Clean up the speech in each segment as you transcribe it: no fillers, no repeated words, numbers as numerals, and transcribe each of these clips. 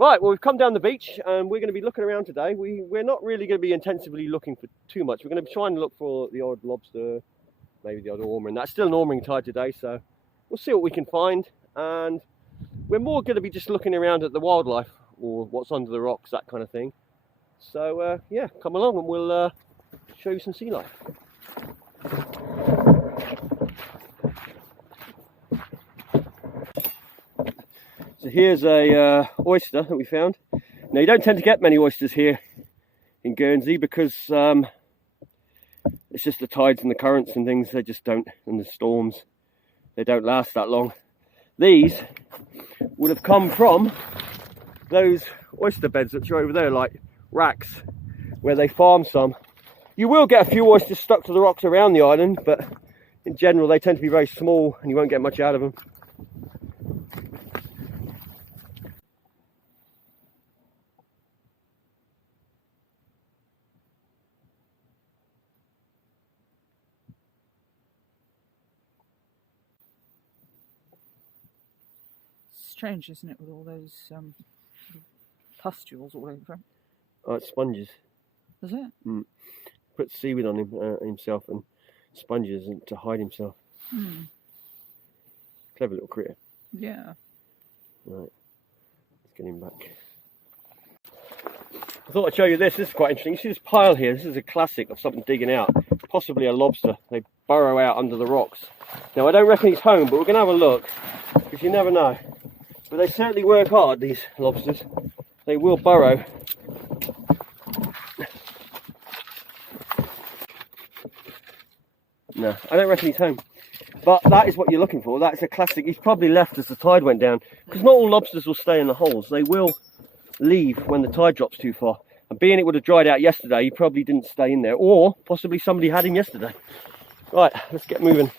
Right, well, we've come down the beach and we're going to be looking around today. We're not really going to be intensively looking for too much. We're going to be trying to look for the odd lobster, maybe the odd ormer, and that's still an ormering tide today, so we'll see what we can find. And we're more going to be just looking around at the wildlife or what's under the rocks, that kind of thing. So yeah, come along and we'll show you some sea life. So here's a oyster that we found. Now you don't tend to get many oysters here in Guernsey because it's just the tides and the currents and things, they just don't, and the storms, they don't last that long. These would have come from those oyster beds that are over there, like racks, where they farm some. You will get a few oysters stuck to the rocks around the island, but in general they tend to be very small and you won't get much out of them. Strange, isn't it, with all those pustules all over him? Oh, it's sponges. Is it? Mm. Put seaweed on him, himself and sponges to hide himself. Hmm. Clever little critter. Yeah. Right, let's get him back. I thought I'd show you this. This is quite interesting. You see this pile here? This is a classic of something digging out. Possibly a lobster. They burrow out under the rocks. Now I don't reckon he's home, but we're going to have a look because you never know. But they certainly work hard, these lobsters. They will burrow. No, I don't reckon he's home. But that is what you're looking for. That's a classic. He's probably left as the tide went down. Because not all lobsters will stay in the holes. They will leave when the tide drops too far. And being it would have dried out yesterday, he probably didn't stay in there. Or possibly somebody had him yesterday. Right, let's get moving.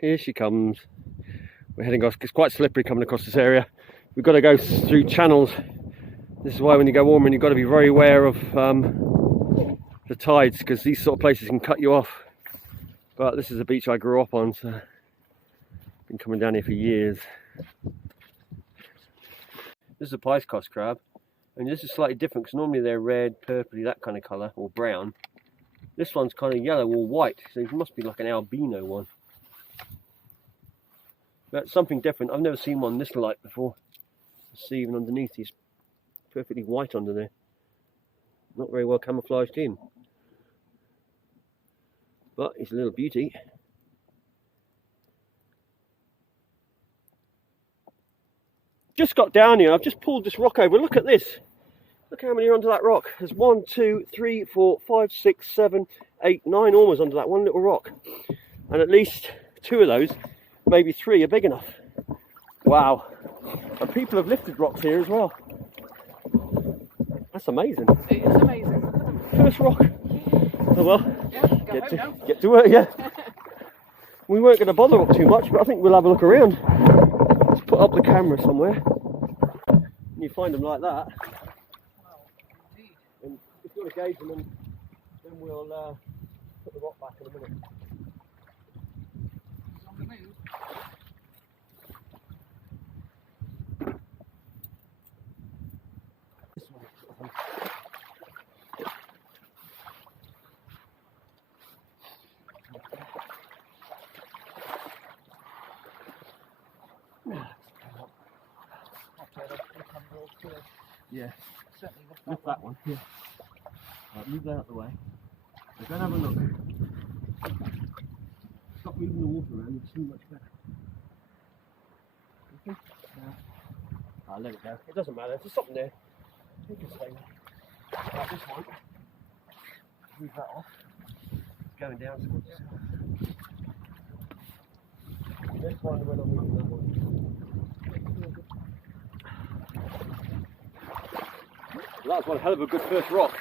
Here she comes. We're heading off. It's quite slippery coming across this area. We've got to go through channels. This is why when you go warmer, you've got to be very aware of the tides, because these sort of places can cut you off. But this is a beach I grew up on, so I've been coming down here for years. This is a pice cost crab, and this is slightly different because normally they're red, purpley, that kind of colour, or brown. This one's kind of yellow or white, so it must be like an albino one. That's something different. I've never seen one this light before. See, even underneath, he's perfectly white under there. Not very well camouflaged in. But he's a little beauty. Just got down here. I've just pulled this rock over. Look at this. Look how many are under that rock. There's 1, 2, 3, 4, 5, 6, 7, 8, 9 ormers under that one little rock. And at least 2 of those, maybe 3, are big enough. Wow. And people have lifted rocks here as well. That's amazing. It is amazing. First rock. Oh well. Yeah, get to work, yeah. We weren't going to bother up too much, but I think we'll have a look around. Let's put up the camera somewhere. And you find them like that. Well, indeed. And if you want to gauge them, then we'll put the rock back in a minute. It's on the move. This one. Yeah, Certainly lift that one. Yeah. Right, move that out of the way. We're going to have a look. Stop moving the water around, you'll see much better. Okay? I'll let it go. It doesn't matter, there's something there. You can stay there. Right, this one. Move that off. It's going down towards the south. Let's find the way I'm moving that one. Well, that's one hell of a good first rock.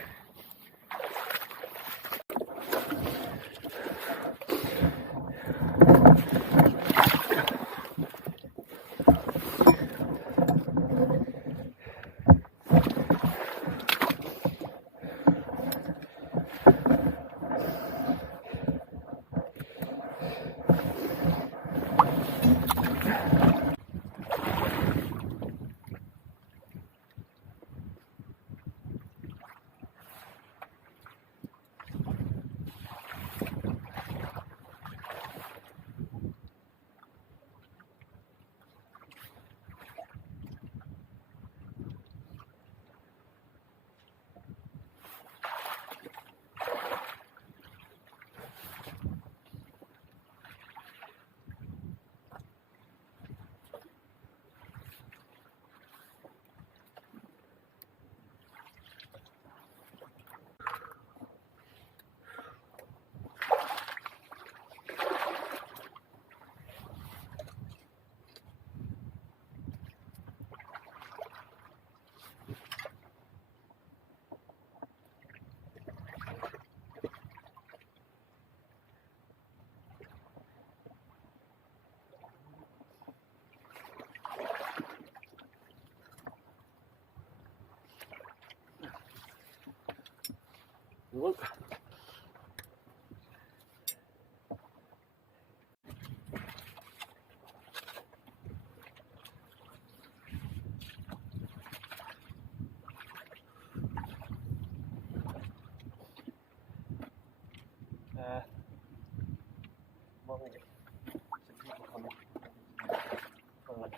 One.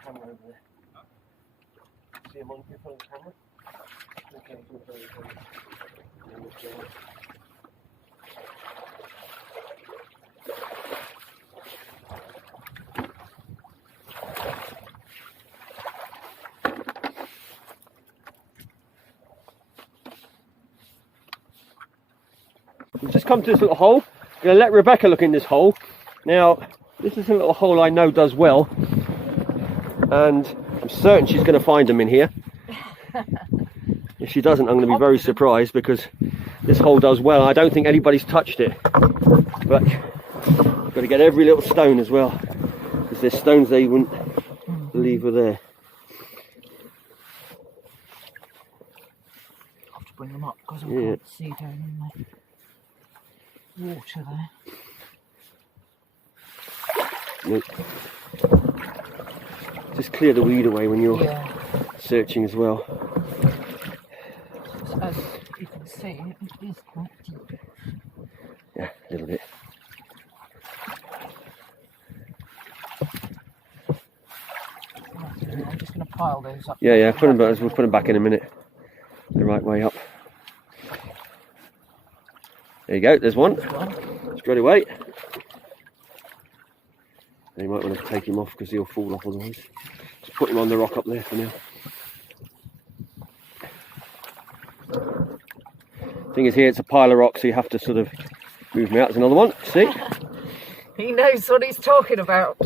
Camera over there. See him on in front of the camera? Okay, he's in front of the camera. We've just come to this little hole. I'm going to let Rebecca look in this hole. Now, this is a little hole I know does well, and I'm certain she's going to find them in here. If she doesn't, I'm going to be very surprised, because this hole does well. I don't think anybody's touched it, but I've got to get every little stone as well, because there's stones they wouldn't believe were there. I have to bring them up because I can't see down in the water there. Nope. Just clear the weed away when you're searching as well. As you can see, it is quite deep. Yeah, a little bit. I'm just going to pile those up. Yeah, put them back. We'll put them back in a minute. The right way up. There you go. There's one. Straight away. You might want to take him off because he'll fall off otherwise. Just put him on the rock up there for now. Thing is, here it's a pile of rocks, so you have to sort of move me out. There's another one. See? He knows what he's talking about.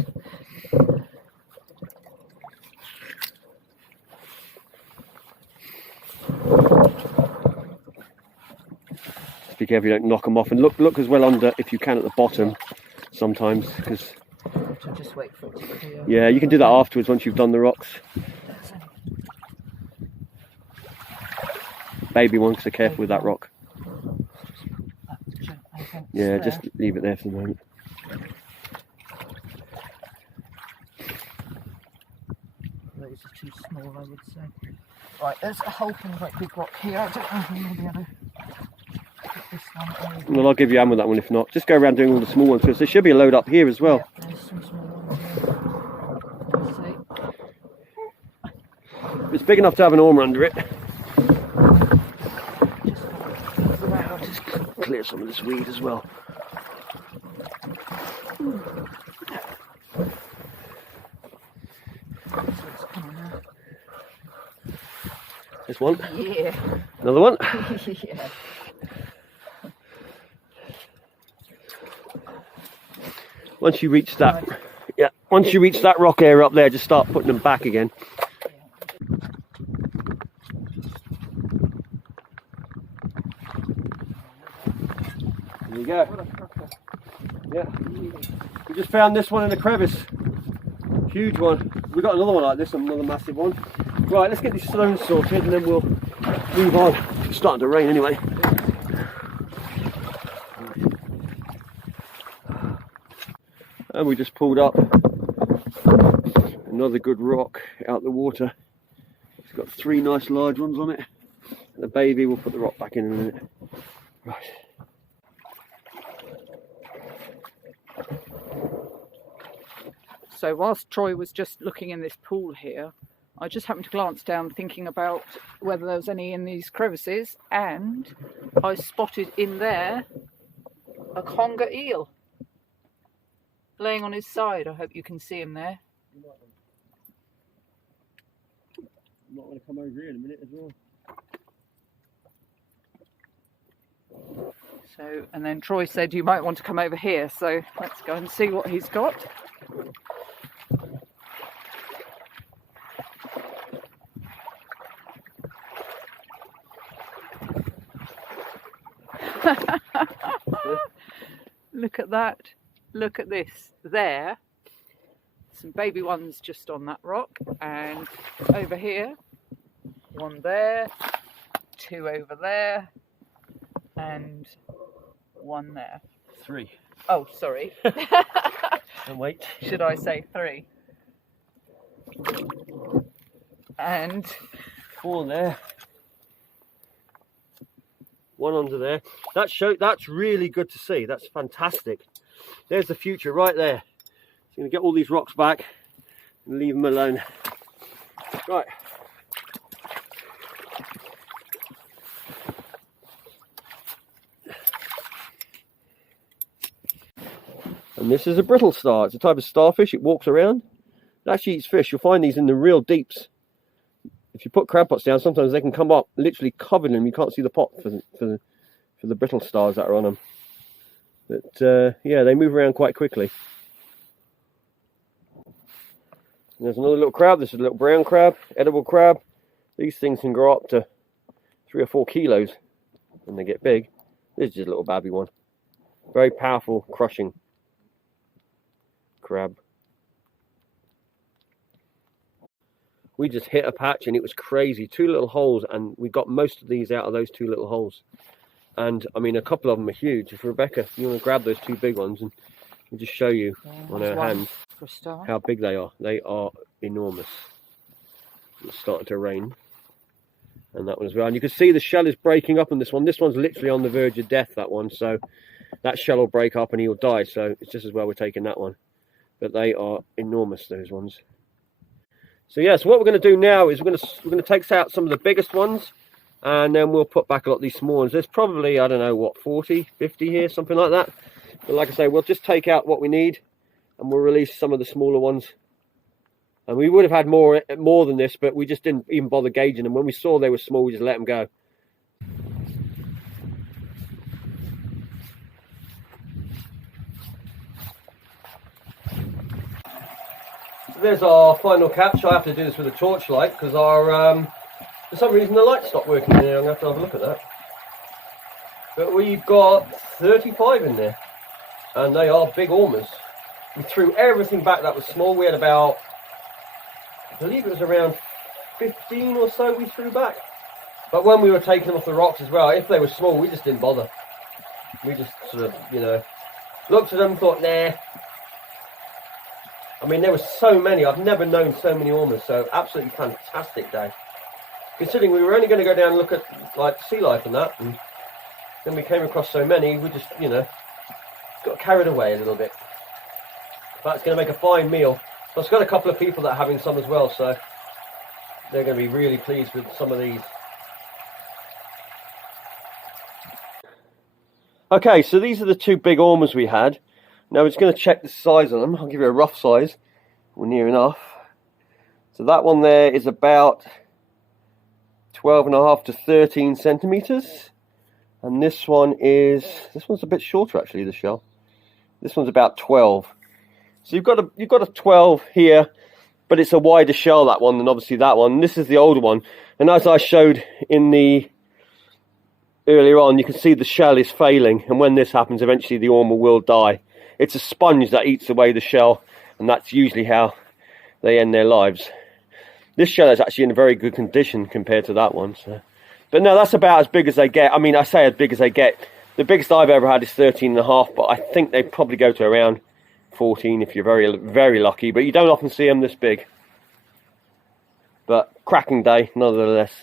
Just be careful you don't knock them off, and look as well under if you can at the bottom sometimes, because To just wait for it to clear. yeah, you can do that afterwards once you've done the rocks. Baby one, because they're careful with that rock. Yeah, just leave it there for the moment. Those are too small, I would say. Right, there's a whole quite big rock here. I don't know if I'm going to be able to put this one over. Well, I'll give you a hand with that one if not. Just go around doing all the small ones first. There should be a load up here as well. Yeah, there's some small ones here. Let's see. It's big enough to have an ormer under it. Just clear some of this weed as well. This one. Yeah. Another one. Yeah. Once you reach that, once you reach that rock area up there, just start putting them back again. There you go. Yeah. We just found this one in a crevice. Huge one. We've got another one like this, another massive one. Right, let's get these stones sorted and then we'll move on. It's starting to rain anyway. And we just pulled up another good rock out the water. It's got 3 nice large ones on it. And the baby, we'll put the rock back in a minute. Right. So whilst Troy was just looking in this pool here, I just happened to glance down thinking about whether there was any in these crevices, and I spotted in there a conger eel laying on his side. I hope you can see him there. You might want to come over here in a minute as well. So, and then Troy said you might want to come over here, so let's go and see what he's got. Look at that. Look at this. There. Some baby ones just on that rock. And over here. One there. 2 over there. and one there. 3. Oh, sorry. And wait. Should I say 3? And 4 there. 1 under there. That's really good to see. That's fantastic. There's the future right there. It's going to get all these rocks back and leave them alone. Right. And this is a brittle star. It's a type of starfish. It walks around. It actually eats fish. You'll find these in the real deeps. If you put crab pots down, sometimes they can come up literally covered in them. You can't see the pot for the brittle stars that are on them. But yeah, they move around quite quickly. And there's another little crab. This is a little brown crab, edible crab. These things can grow up to 3 or 4 kilos when they get big. This is just a little babby one. Very powerful, crushing crab. We just hit a patch and it was crazy. 2 little holes, and we got most of these out of those 2 little holes. And I mean, a couple of them are huge. If Rebecca, you want to grab those 2 big ones, and we'll just show you on her hand how big they are. They are enormous. It's starting to rain, and that one as well. And you can see the shell is breaking up on this one. This one's literally on the verge of death, that one. So that shell will break up and he'll die. So it's just as well we're taking that one. But they are enormous, those ones. So yeah, so what we're going to do now is we're going to take out some of the biggest ones, and then we'll put back a lot of these small ones. There's probably, I don't know, what, 40, 50 here, something like that. But like I say, we'll just take out what we need, and we'll release some of the smaller ones. And we would have had more than this, but we just didn't even bother gauging them. When we saw they were small, we just let them go. There's our final catch. I have to do this with a torchlight because our for some reason the light stopped working in there. I'm going to have a look at that. But we've got 35 in there, and they are big ormers. We threw everything back that was small. We had about, I believe it was around 15 or so we threw back. But when we were taking them off the rocks as well, if they were small, we just didn't bother. We just sort of, you know, looked at them, thought, nah. I mean, there were so many. I've never known so many ormers, so absolutely fantastic day. Considering we were only going to go down and look at like sea life and that, and then we came across so many, we just, you know, got carried away a little bit. But it's going to make a fine meal. Plus, I've got a couple of people that are having some as well, so they're going to be really pleased with some of these. Okay, so these are the 2 big ormers we had. Now we're just going to check the size of them. I'll give you a rough size. We're near enough. So that one there is about 12.5 to 13 centimeters, and this one's a bit shorter actually. The shell. This one's about 12. So you've got a 12 here, but it's a wider shell, that one, than obviously that one. This is the older one, and as I showed in the earlier on, you can see the shell is failing, and when this happens, eventually the ormer will die. It's a sponge that eats away the shell, and that's usually how they end their lives. This shell is actually in a very good condition compared to that one. So. But no, that's about as big as they get. I mean, I say as big as they get. The biggest I've ever had is 13.5, but I think they probably go to around 14 if you're very, very lucky. But you don't often see them this big. But cracking day, nonetheless.